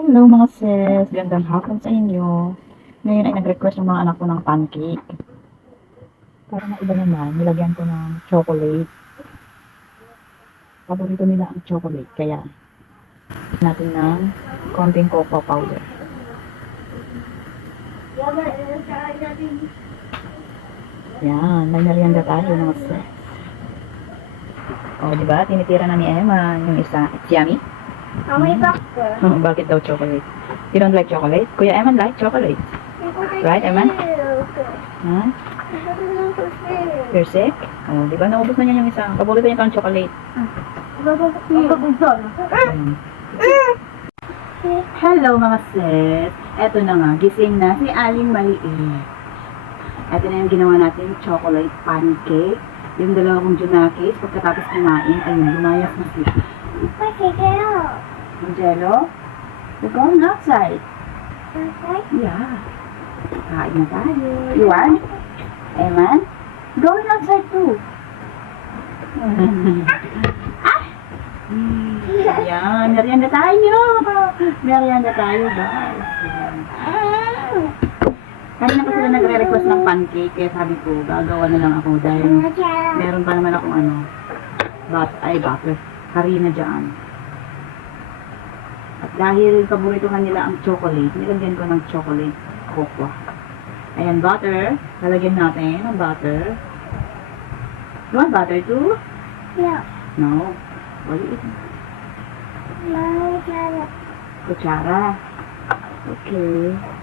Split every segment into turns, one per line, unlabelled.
Hello mga sis, gandang hapon sa inyo. Ngayon ay nag-request ng mga anak ko ng pancake. Para na iba naman, nilagyan ko ng chocolate. Paborito nila ang chocolate, kaya natin ng konting cocoa powder. Yan, may merienda tayo mga sis. O, di ba? Tinitira na ni Emma yung isa. It's yummy.
Amoy bakit?
Oh, bakit daw chocolate? You don't like chocolate? Kuya Eman like chocolate. Right, Eman? Ha? You're sick? Oh, di ba naubos na niya yung isa? Paborito niya pang chocolate. Ayan. Hello mga sis! Eto na nga, gising na si Aling Maliit. Eto na yung ginawa natin, chocolate pancake. Yung dalawa kong junakis, pagkatapos kumain, ayun, lumayas na sila. Angelo, we're going outside. Yeah. Kain na tayo. You want? Eman? Going outside too. ah! Yan, merienda tayo. Merienda tayo, guys. Ayan. Kanina pa sila nagre-request ng pancake, kaya sabi ko, gagawa na lang ako dahil meron pa naman akong ano, but, ay, butter. Harina dyan. At dahil nga nila ang chocolate, nilagyan ko ng chocolate cocoa. Ayan, butter. Lalagyan natin ng butter. You want butter too? No. What is Kutsara. Okay.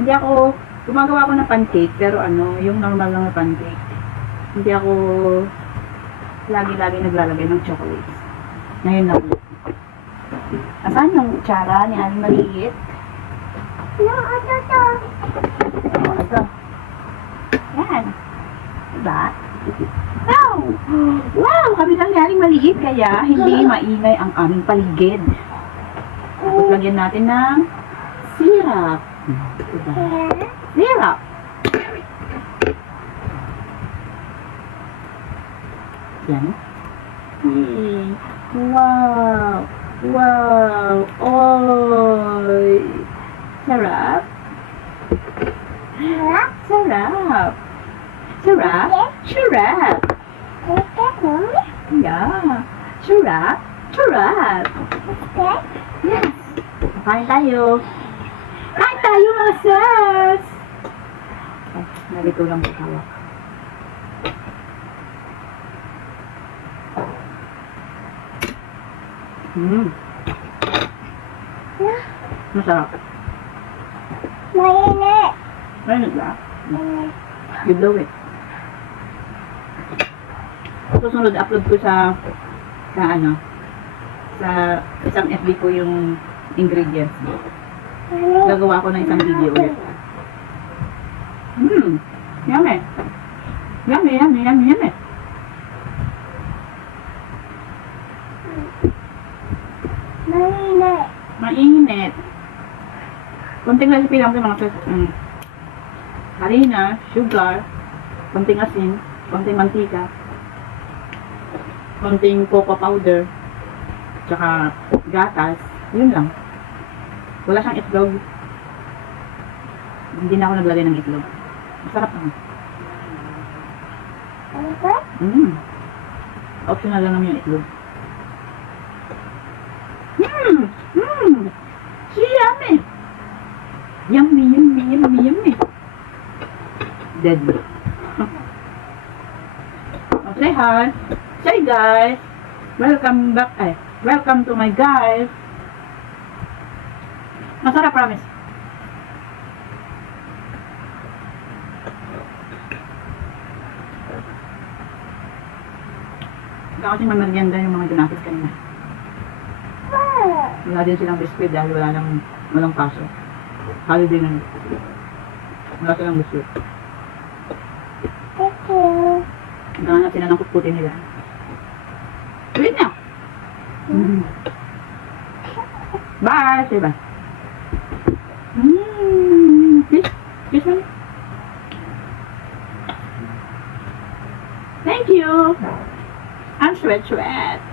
Hindi ako, gumagawa ako ng pancake, pero ano, yung normal lang na pancake. Hindi ako lagi-lagi naglalagay ng chocolates. Ngayon ulit. Asan yung kutsara ni Aling Maliit? Oh, ito. Yan. Diba? Wow! Wow! Kami lang galing maliit kaya hindi maingay ang aming paligid. Tapos lagyan natin ng syrup. Diba? Syrup. Yan. Yay. Wow! Wow! Oy! Sarap! Sarap! Sarap! Sarap! Yeah! Sarap! Sarap! Yes! Kain tayo! Tayo mga sis! Ay, nalito lang ko hawak. Hmm. Masarap. Mainit ba? You blow it. Susunod, upload ko sa sa ano sa isang FB ko yung ingredients. Gagawa ko ng isang video ulit. Hmm. Yummy. Yummy, yummy, yummy, yummy. Mainit. Konting recipe lang sa mga sis. Mm. Harina, sugar, konting asin, konting mantika, konting cocoa powder, tsaka gatas. Yun lang. Wala siyang itlog. Hindi na ako naglagay ng itlog. Masarap naman. Mm. Optional lang naman yung itlog. Mmm! Mmm! Yummy! Yummy, yummy, yummy, yummy. Deadly. oh, say hi. Say guys. Welcome back. Ay, welcome to my guys. Masarap, promise. Ikaw kasi mamerienda yung mga ginapit kanina. Wala din silang biscuit dahil wala nang walang paso. Holiday na. Wala silang biscuit. Hanggang natin na ng kutkutin nila. Wait na! Mm. Bye! Say bye. you. Ang sweat-sweat.